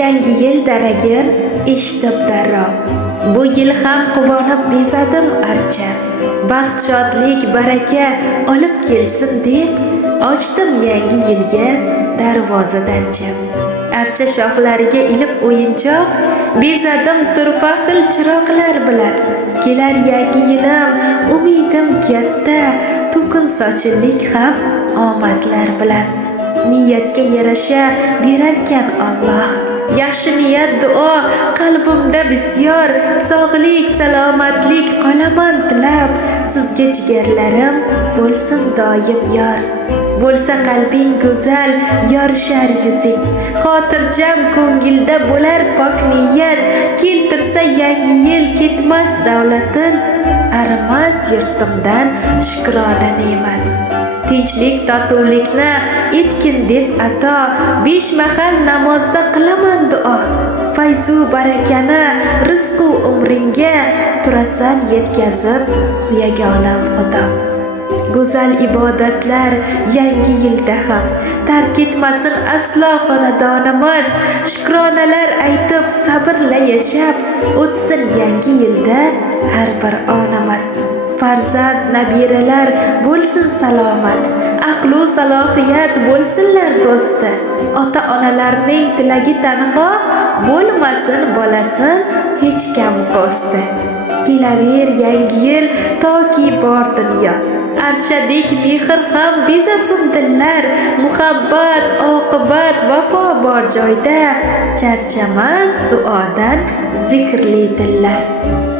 Yangi yil daragin eshitib darrov. Bu yil ham quvonib bezadim archa. Baxt, shodlik, baraka olib kelsin deb ochdim yangi yilga darvoza darcha. Archa shoxlariga ilib o'yinchoq bezadim turfa xil chiroqlar bilan. Kelar yangi yilim, umidim katta, to'kin sochinlik ham omadlar bilan. Niyatga yarasha berarkan Alloh. Yaxshi niyat duo qalbimda bisyor, sog'lik, salomatlik qolaman tilab, sizga jigarlarim bo'lsin doim yor. Bo'lsa qalbing go'zal, yorishar yuzing, xotirjam ko'ngilda bo'lar pok niyat, keltirsa yangi yil ketmas davlatin, arimas yurtimdan shukrona ne'mat. Tinchlik, totuvlikni etkin deb ato, 5 mahal namozda qilaman duo. Fayzu barakani rizqu umringga turasan yetkazib yagonam Xudo. Go'zal ibodatlar yangi yilda ham tark etmasin aslo xonadonimiz. Shukronalar aytib sabrla yashab o'tsin yangi yilda har bir onamiz. Farzand, nabiralar bo'lsin salomat, aqlu salohiyat bo'lsinlar do'sti. Ota-onalarning tilagi tanho bo'lmasin bolasin hech kam po'sti. Kelaver yangi yil toki bor dunyo. Archadek mehr ham bezasin dillar, muhabbat, oqibat, vafo bor joyda, charchamas duodan zikrli dillar.